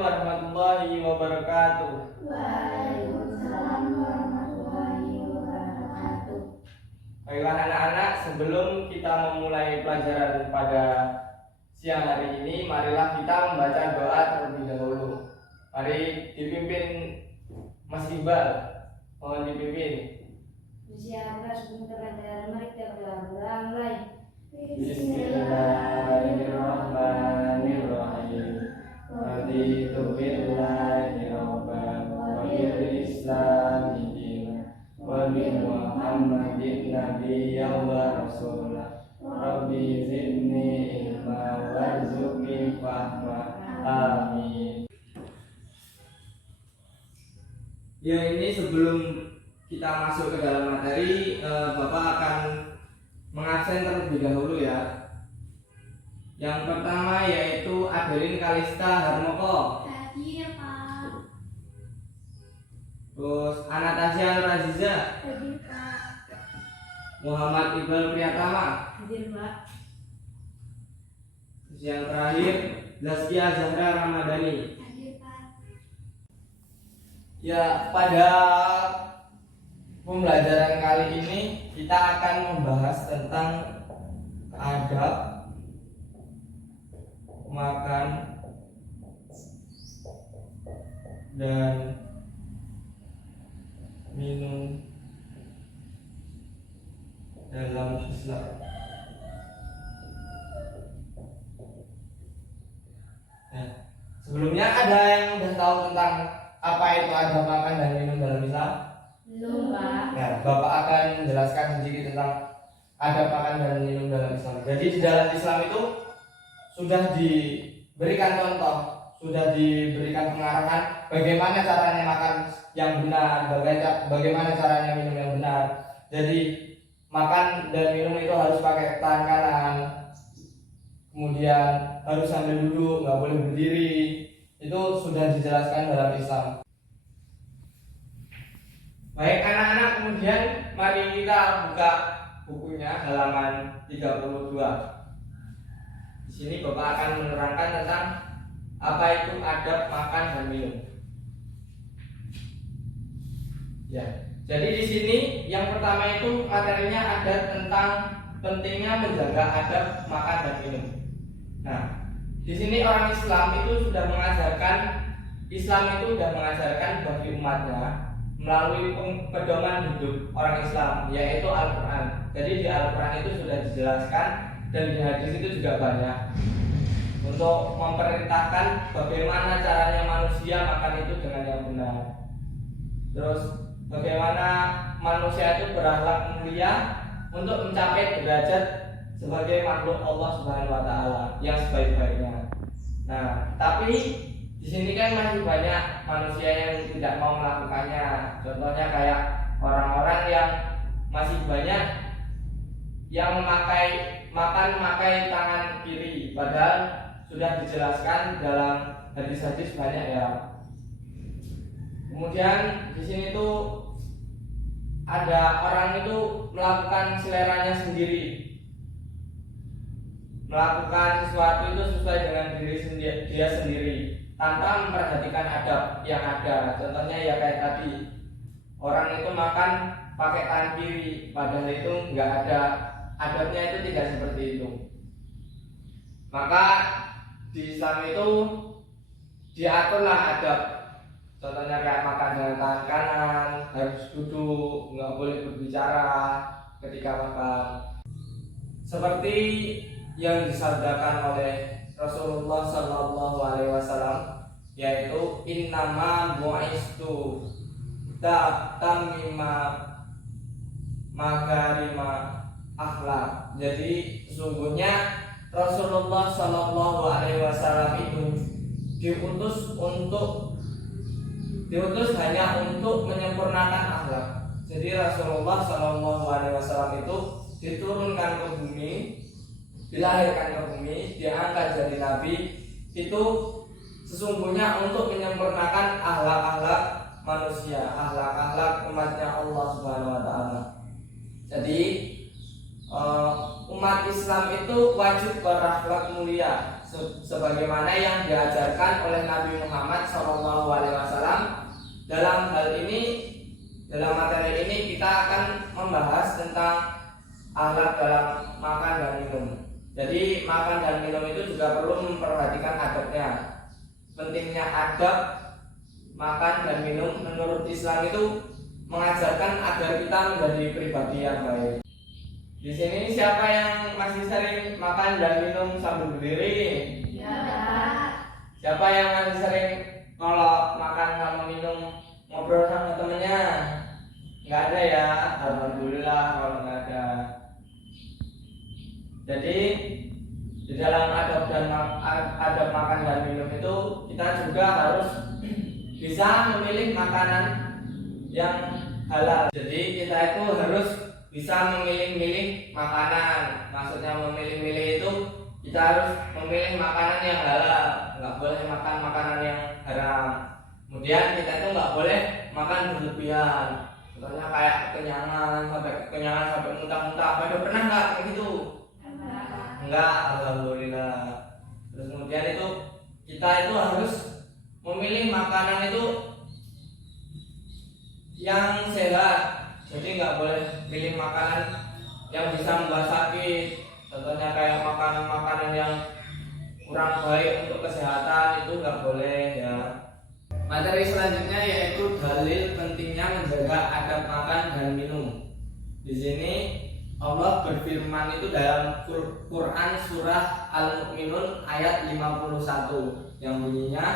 warahmatullahi wabarakatuh. Waalaikumsalam warahmatullahi wabarakatuh. Baiklah anak-anak, sebelum kita memulai pelajaran pada siang hari ini, marilah kita membaca doa terlebih dahulu. Mari dipimpin Mas Iqbal, mohon dipimpin. Bismillahirrahmanirrahim. Raditu billahi rabban wa bil islami dinan wa bi Muhammadin nabiyyan wa rasulah. Rabbi zidni ilma warzuqni fahma. Amin. Ya, ini sebelum kita masuk ke dalam materi, Bapak akan mengabsen terlebih dahulu ya. Yang pertama yaitu Adeline Kalista Harmoko. Hadir, Pak. Terus Anastasia Nuraziza. Hadir, Pak. Muhammad Iqbal Priyatama. Hadir, Pak. Terus yang terakhir Zaskia Zahra Ramadhani. Hadir, Pak. Ya, pada pembelajaran kali ini kita akan membahas tentang adab makan dan minum dalam Islam. Nah, sebelumnya ada yang udah tahu tentang apa itu adab makan dan minum dalam Islam? Belum, Pak. Nah, Bapak akan menjelaskan sedikit tentang adab makan dan minum dalam Islam. Jadi di dalam Islam itu sudah diberikan contoh, sudah diberikan pengarahan bagaimana caranya makan yang benar, bagaimana caranya minum yang benar. Jadi makan dan minum itu harus pakai tangan kanan, kemudian harus sambil duduk, nggak boleh berdiri. Itu sudah dijelaskan dalam Islam. Baik anak-anak, kemudian mari kita buka bukunya halaman 32. Di sini Bapak akan menerangkan tentang apa itu adab makan dan minum. Ya, jadi di sini yang pertama itu materinya ada tentang pentingnya menjaga adab makan dan minum. Nah, di sini orang Islam itu sudah mengajarkan bagi umatnya melalui pedoman hidup orang Islam, yaitu Al-Quran. Jadi di Al-Quran itu sudah dijelaskan dan di hadis itu juga banyak untuk memerintahkan bagaimana caranya manusia makan itu dengan yang benar. Terus bagaimana manusia itu berakhlak mulia untuk mencapai derajat sebagai makhluk Allah Subhanahu wa taala yang sebaik-baiknya. Nah, tapi di sini kan masih banyak manusia yang tidak mau melakukannya. Contohnya kayak orang-orang yang masih banyak yang memakai tangan kiri, padahal sudah dijelaskan dalam hadis-hadis banyak ya. Kemudian di sini tuh ada orang itu melakukan seleranya sendiri, melakukan sesuatu itu sesuai dengan dia sendiri tanpa memperhatikan adab yang ada. Contohnya ya kayak tadi, orang itu makan pakai tangan kiri, padahal itu nggak ada adabnya, itu tidak seperti itu. Maka di Islam itu diaturlah adab. Contohnya kayak makan dengan tangan kanan, harus duduk, nggak boleh berbicara ketika makan. Seperti yang disabdakan oleh Rasulullah Sallallahu Alaihi Wasallam, yaitu innama bu'istu ta'tamima makarima akhlak. Jadi sesungguhnya Rasulullah Sallallahu Alaihi Wasallam itu diutus hanya untuk menyempurnakan akhlak. Jadi Rasulullah Sallallahu Alaihi Wasallam itu diturunkan ke bumi, dilahirkan ke bumi, diangkat jadi nabi, itu sesungguhnya untuk menyempurnakan akhlak-akhlak manusia, akhlak-akhlak umatnya Allah Subhanahu wa taala. Jadi umat Islam itu wajib berakhlak mulia sebagaimana yang diajarkan oleh Nabi Muhammad SAW. Dalam hal ini, dalam materi ini kita akan membahas tentang akhlak dalam makan dan minum. Jadi makan dan minum itu juga perlu memperhatikan adabnya. Pentingnya adab makan dan minum menurut Islam itu mengajarkan agar kita menjadi pribadi yang baik. Di sini siapa yang masih sering makan dan minum sambil berdiri? Ya. Siapa yang masih sering kalau makan sama minum ngobrol sama temennya? Nggak ada ya, alhamdulillah kalau nggak ada. Jadi di dalam adab makan dan minum itu kita juga harus bisa memilih makanan yang halal. Jadi kita itu harus bisa memilih-milih makanan. Maksudnya memilih-milih itu kita harus memilih makanan yang halal, nggak boleh makan makanan yang haram. Kemudian kita itu nggak boleh makan berlebihan. Contohnya kayak kekenyangan sampai muntah-muntah. Pada pernah nggak kayak gitu? Enggak, alhamdulillah. Terus kemudian itu kita itu harus memilih makanan itu yang sehat. Jadi nggak boleh pilih makanan yang bisa membuat sakit. Contohnya kayak makanan-makanan yang kurang baik untuk kesehatan, itu nggak boleh ya. Materi selanjutnya yaitu dalil pentingnya menjaga adab makan dan minum. Di sini Allah berfirman itu dalam Quran surah Al-Mu'minun ayat 51 yang bunyinya,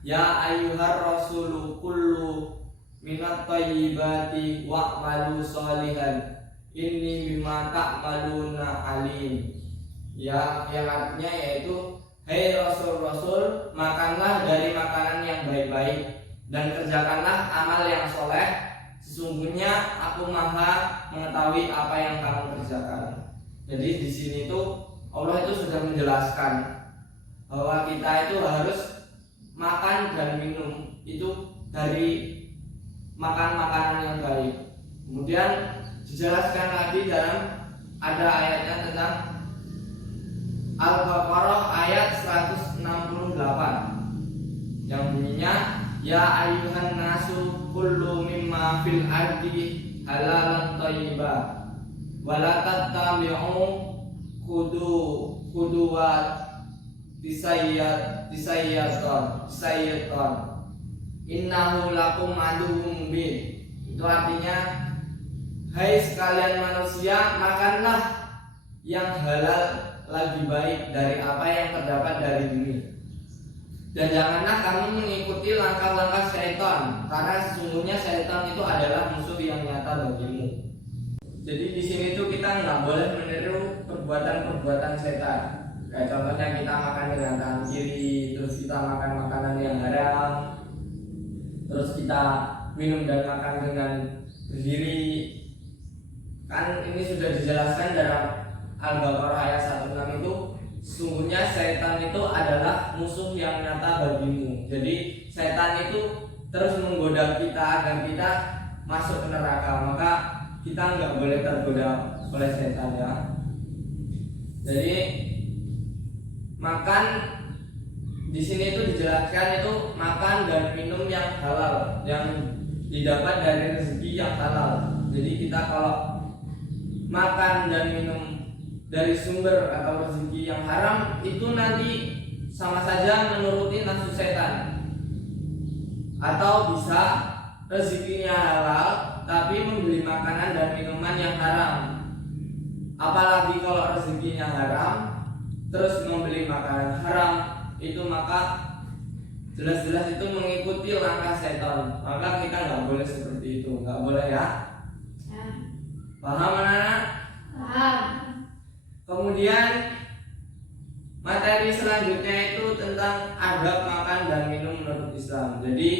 ya ayyuhar rasulu kullu minat thayyibati wa'malu sholihan inni bima ta'maluna alim. Ya, yang artinya yaitu, hai rasul-rasul, makanlah dari makanan yang baik-baik dan kerjakanlah amal yang soleh. Sesungguhnya aku maha mengetahui apa yang kamu kerjakan. Jadi di sini tuh Allah itu sudah menjelaskan bahwa kita itu harus makan dan minum itu dari makan makanan yang baik. Kemudian dijelaskan lagi dalam ada ayatnya tentang Al-Baqarah ayat 168 yang bunyinya, ya ayyuhan nasu kullu mimma fil ardi halalan thayyiban wa la tattabi'u khuduwat tisayyatan innahu lakum aduwwum mubin. Itu artinya, hai sekalian manusia, makanlah yang halal lagi baik dari apa yang terdapat dari bumi. Dan janganlah kamu mengikuti langkah-langkah syaitan, karena sesungguhnya syaitan itu adalah musuh yang nyata bagimu. Jadi di sini tuh kita nggak boleh meniru perbuatan-perbuatan setan. Kayak contohnya kita makan dengan tangan kiri, terus kita makan makanan yang haram, terus kita minum dan makan dengan berdiri. Kan ini sudah dijelaskan dalam Al-Baqarah ayat 16 itu, sesungguhnya setan itu adalah musuh yang nyata bagimu. Jadi setan itu terus menggoda kita agar kita masuk ke neraka, maka kita nggak boleh tergoda oleh setan ya. Jadi makan di sini itu dijelaskan itu makan dan minum yang halal, yang didapat dari rezeki yang halal. Jadi kita kalau makan dan minum dari sumber atau rezeki yang haram, itu nanti sama saja menuruti nafsu setan. Atau bisa rezekinya halal tapi membeli makanan dan minuman yang haram. Apalagi kalau rezekinya haram terus membeli makanan haram, itu maka jelas-jelas itu mengikuti langkah setan. Maka kita nggak boleh seperti itu, nggak boleh ya. Paham anak-anak? Paham. Kemudian materi selanjutnya itu tentang adab makan dan minum menurut Islam. Jadi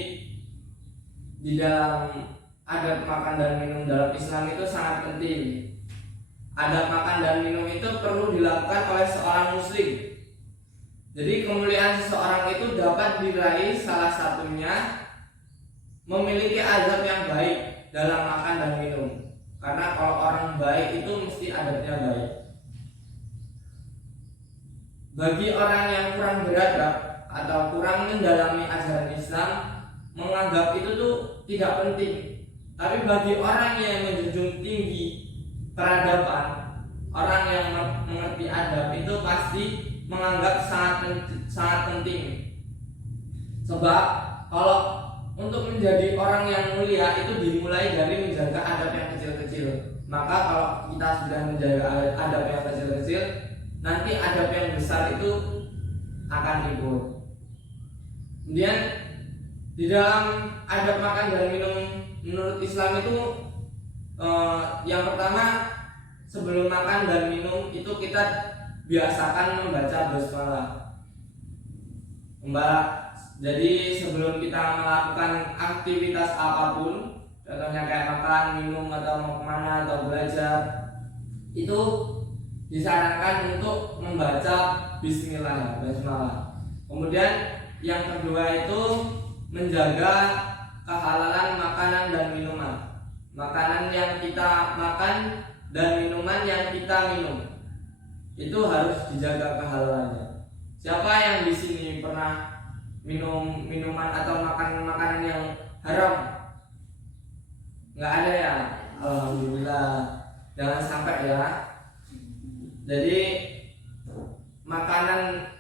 di dalam adab makan dan minum dalam Islam itu sangat penting. Adab makan dan minum itu perlu dilakukan oleh seorang muslim. Jadi kemuliaan seseorang itu dapat diraih salah satunya memiliki adab yang baik dalam makan dan minum. Karena kalau orang baik itu mesti adabnya baik. bagi orang yang kurang beradab atau kurang mendalami ajaran Islam, menganggap itu tuh tidak penting. Tapi bagi orang yang menjunjung tinggi peradaban, orang yang mengerti adab itu pasti menganggap sangat penting. Sebab kalau untuk menjadi orang yang mulia itu dimulai dari menjaga adab yang kecil-kecil. Maka kalau kita sudah menjaga adab yang kecil-kecil, nanti adab yang besar itu akan ikut. Kemudian di dalam adab makan dan minum menurut Islam itu yang pertama, sebelum makan dan minum itu kita biasakan membaca basmalah. Jadi sebelum kita melakukan aktivitas apapun, contohnya kayak makan, minum, atau mau kemana, atau belajar, itu disarankan untuk membaca bismillah, basmalah. Kemudian yang kedua itu menjaga kehalalan makanan dan minuman. Makanan yang kita makan dan minuman yang kita minum itu harus dijaga kehalalannya. Siapa yang di sini pernah minum minuman atau makan makanan yang haram? Nggak ada ya? Alhamdulillah, jangan sampai ya. Jadi makanan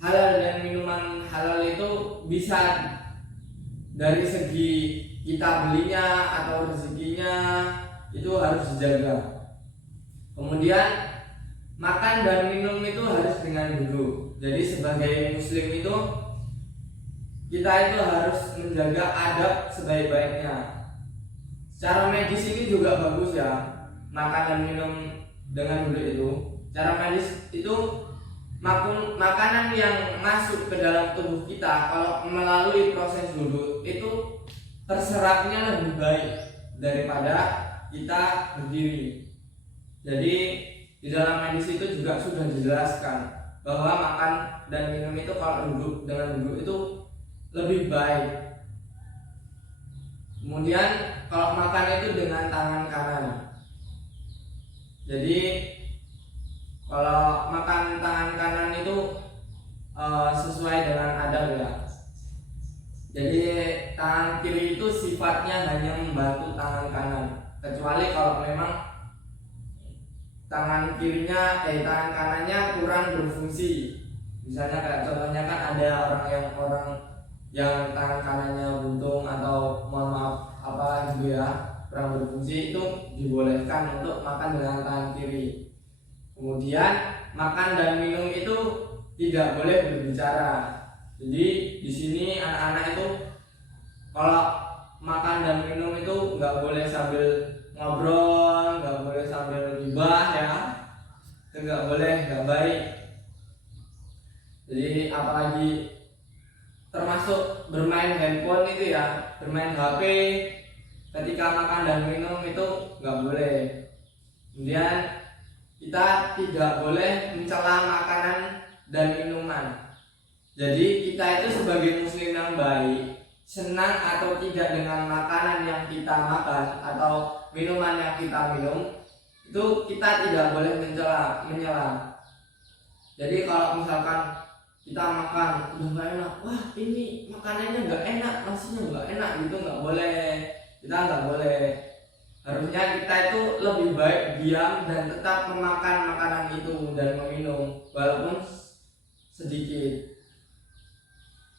halal dan minuman halal itu bisa dari segi kita belinya atau rezekinya itu harus dijaga. Kemudian makan dan minum itu harus dengan duduk. Jadi sebagai muslim itu kita itu harus menjaga adab sebaik-baiknya. Secara medis ini juga bagus ya, makan dan minum dengan duduk itu. Secara medis itu makanan yang masuk ke dalam tubuh kita kalau melalui proses duduk itu terserapnya lebih baik daripada kita berdiri. Jadi di dalam medis itu juga sudah dijelaskan bahwa makan dan minum itu kalau duduk dengan duduk itu lebih baik. Kemudian kalau makan itu dengan tangan kanan. Jadi kalau makan tangan kanan itu sesuai dengan adab ya. Jadi tangan kiri itu sifatnya hanya membantu tangan kanan, kecuali kalau memang tangan kanannya kurang berfungsi. Misalnya kayak contohnya kan ada orang yang tangan kanannya buntung atau mohon maaf apa gitu ya, kurang berfungsi, itu dibolehkan untuk makan dengan tangan kiri. Kemudian makan dan minum itu tidak boleh berbicara. Jadi di sini anak-anak itu kalau makan dan minum itu nggak boleh sambil ngobrol, nggak boleh sambil gibah ya, itu nggak boleh, nggak baik. Jadi apalagi termasuk bermain handphone itu ya, bermain HP ketika makan dan minum itu nggak boleh. Kemudian kita tidak boleh mencela makanan dan minuman. Jadi kita itu sebagai muslim yang baik, senang atau tidak dengan makanan yang kita makan atau minuman yang kita minum, itu kita tidak boleh menyela. Jadi kalau misalkan kita makan udah nggak enak, wah ini makanannya nggak enak, nasinya nggak enak, gitu nggak boleh. Kita nggak boleh. Harusnya kita itu lebih baik diam dan tetap memakan makanan itu dan meminum walaupun sedikit.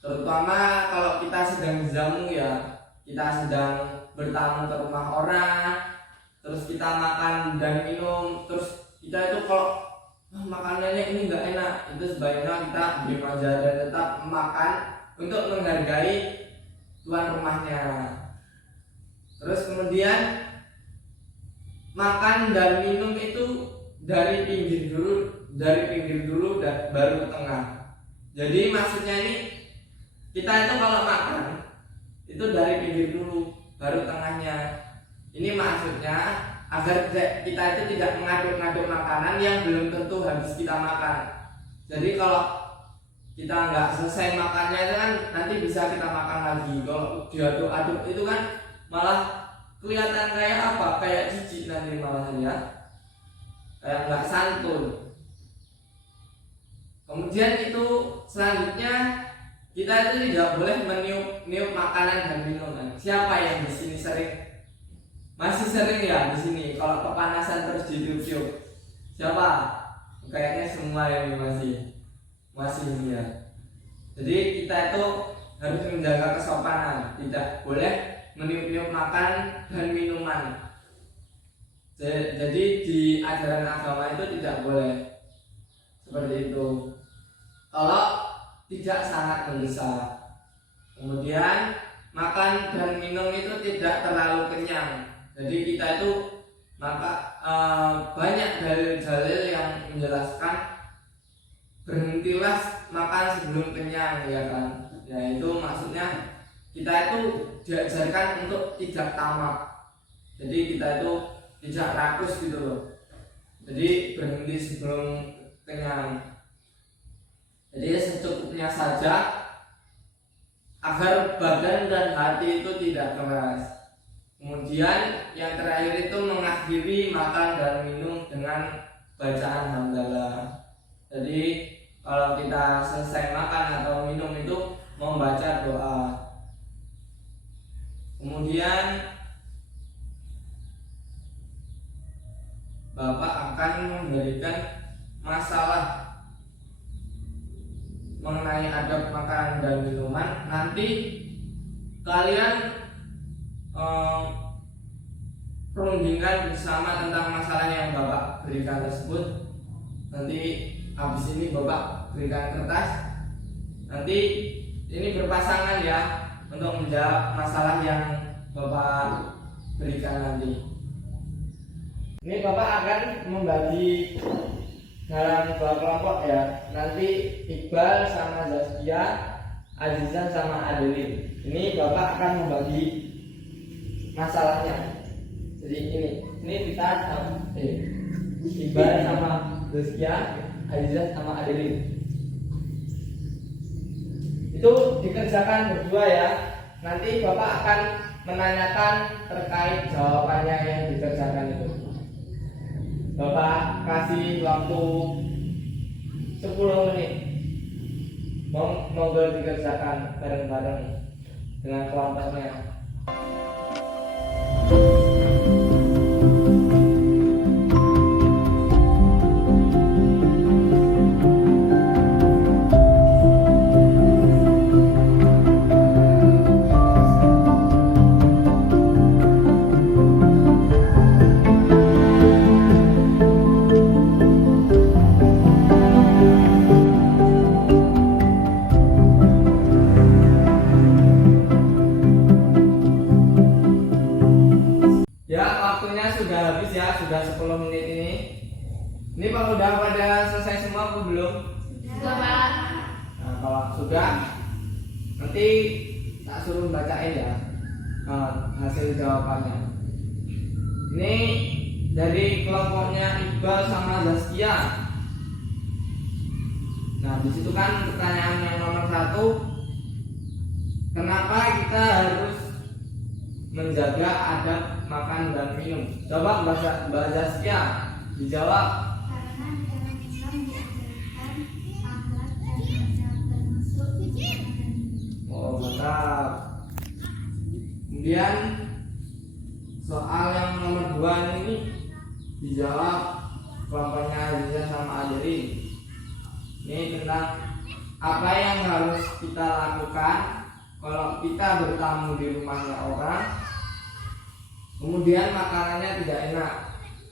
Terutama kalau kita sedang jamu ya, kita sedang bertamu ke rumah orang, terus kita makan dan minum, terus kita itu kalau makanannya ini nggak enak, itu sebaiknya kita diam aja dan tetap makan untuk menghargai tuan rumahnya. Terus kemudian makan dan minum itu dari pinggir dulu dan baru tengah. Jadi maksudnya ini kita itu kalau makan itu dari pinggir dulu baru tengahnya. Ini maksudnya agar kita itu tidak mengaduk-aduk makanan yang belum tentu habis kita makan. Jadi kalau kita nggak selesai makannya itu kan nanti bisa kita makan lagi. Kalau diaduk-aduk itu kan malah kelihatan kayak apa? Kayak jijik nanti malahan ya. Kayak nggak santun. Kemudian itu selanjutnya kita itu tidak boleh meniup makanan dan minuman. Siapa yang di sini sering? Masih sering ya di sini kalau kepanasan terus ditiup-tiup. Siapa? Kayaknya semua ini masih ini ya. Jadi kita itu harus menjaga kesopanan, tidak boleh meniup-niup makan dan minuman. Jadi di ajaran agama itu tidak boleh seperti itu. Kalau tidak sangat mendesak. Kemudian makan dan minum itu tidak terlalu kenyang. Jadi kita itu banyak dalil-dalil yang menjelaskan berhentilah makan sebelum kenyang, ya kan? Ya itu maksudnya kita itu diajarkan untuk tidak tamak. Jadi kita itu tidak rakus gitu loh. Jadi berhenti sebelum kenyang. Jadi secukupnya saja agar badan dan hati itu tidak keras. Kemudian yang terakhir itu mengakhiri makan dan minum dengan bacaan hamdalah. Jadi kalau kita selesai makan atau minum itu membaca doa. Kemudian Bapak akan memberikan masalah mengenai adab makanan dan minuman. Nanti kalian perundingkan bersama tentang masalah yang Bapak berikan tersebut. Nanti habis ini Bapak berikan kertas. Nanti ini berpasangan ya untuk menjawab masalah yang Bapak berikan nanti. Ini Bapak akan membagi dalam 2 kelompok ya. Nanti Iqbal sama Zaskia, Azizah sama Adeline. Ini Bapak akan membagi masalahnya. Jadi ini kita Iqbal sama Zaskia, Azizah sama Adeline. Itu dikerjakan berdua ya. Nanti Bapak akan menanyakan terkait jawabannya yang dikerjakan itu. Bapak kasih waktu 10 menit. Monggo dikerjakan bareng-bareng dengan kelompoknya. Sudah habis ya, sudah 10 menit ini. Ini Pak udah pada selesai semua atau belum? Sudah, Pak. Nah, kalau sudah nanti tak suruh bacain ya hasil jawabannya. Ini dari kelompoknya Iqbal sama Zaskia. Nah, di situ kan pertanyaan yang nomor 1, kenapa kita harus menjaga adab makan dan minum? Coba Mbak Zaskia dijawab. Karena dalam Islam diajarkan akhlak dan adab termasuk makan dan minum. Oh, mantap. Kemudian soal yang nomor 2 ini dijawab kelompoknya Azizah sama Adeline. Ini tentang apa yang harus kita lakukan kalau kita bertamu di rumahnya orang, kemudian makanannya tidak enak.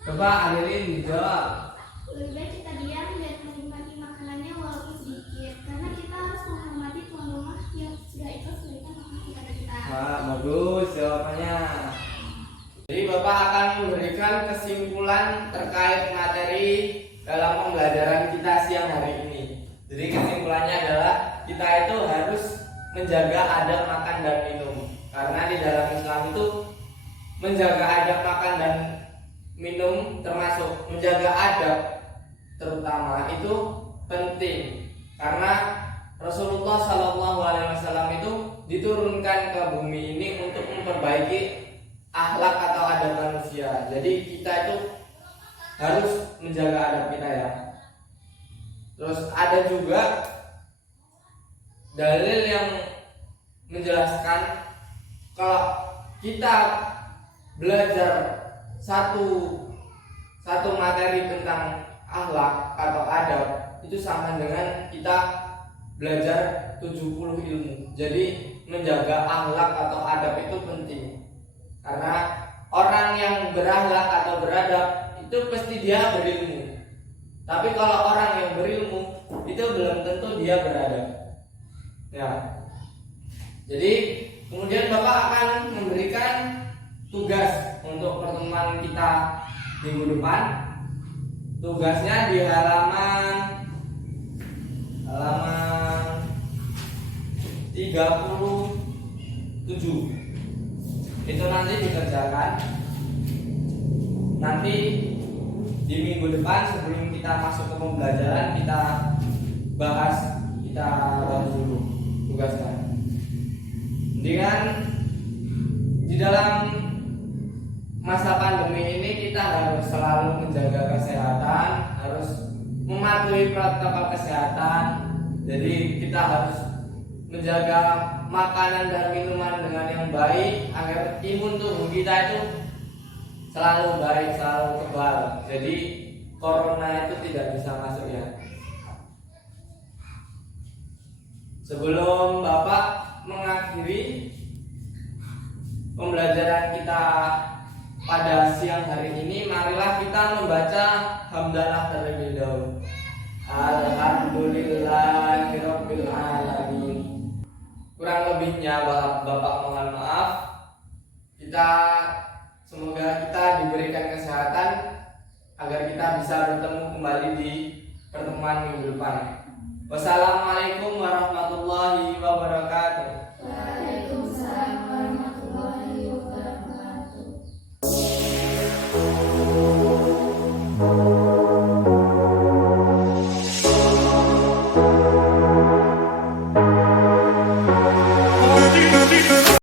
Coba Adeline dijawab. Lebih baik kita diam dan menikmati makanannya walaupun sedikit, karena kita harus menghormati tuan rumah yang sudah ikhlas memberikan makanan kepada kita. Wah, bagus jawabannya. Jadi Bapak akan memberikan kesimpulan terkait materi dalam pembelajaran kita siang hari ini. Jadi kesimpulannya adalah kita itu harus menjaga adab makan dan minum. Karena di dalam Islam itu menjaga adab makan dan minum termasuk menjaga adab terutama itu penting. Karena Rasulullah SAW itu diturunkan ke bumi ini untuk memperbaiki akhlak atau adab manusia. Jadi kita itu harus menjaga adab kita ya. Terus ada juga dalil yang menjelaskan kalau kita belajar satu materi tentang akhlak atau adab itu sama dengan kita belajar 70 ilmu. Jadi menjaga akhlak atau adab itu penting, karena orang yang berakhlak atau beradab itu pasti dia berilmu. Tapi kalau orang yang berilmu itu belum tentu dia beradab. Ya. Jadi kemudian Bapak akan memberikan tugas untuk pertemuan kita minggu depan. Tugasnya di halaman 37. Itu nanti dikerjakan. Nanti di minggu depan sebelum kita masuk ke pembelajaran kita bahas, kita bahas dulu tugasnya. Dengan di dalam masa pandemi ini kita harus selalu menjaga kesehatan, harus mematuhi protokol kesehatan. Jadi kita harus menjaga makanan dan minuman dengan yang baik agar imun tubuh kita itu selalu baik, selalu kebal. Jadi corona itu tidak bisa masuk ya. Sebelum Bapak mengakhiri pembelajaran kita pada siang hari ini, marilah kita membaca hamdalah terlebih dahulu. Alhamdulillahirabbil alamin. Kurang lebihnya Bapak mohon maaf. Semoga kita diberikan kesehatan agar kita bisa bertemu kembali di pertemuan minggu depan. Wassalamualaikum warahmatullahi wabarakatuh.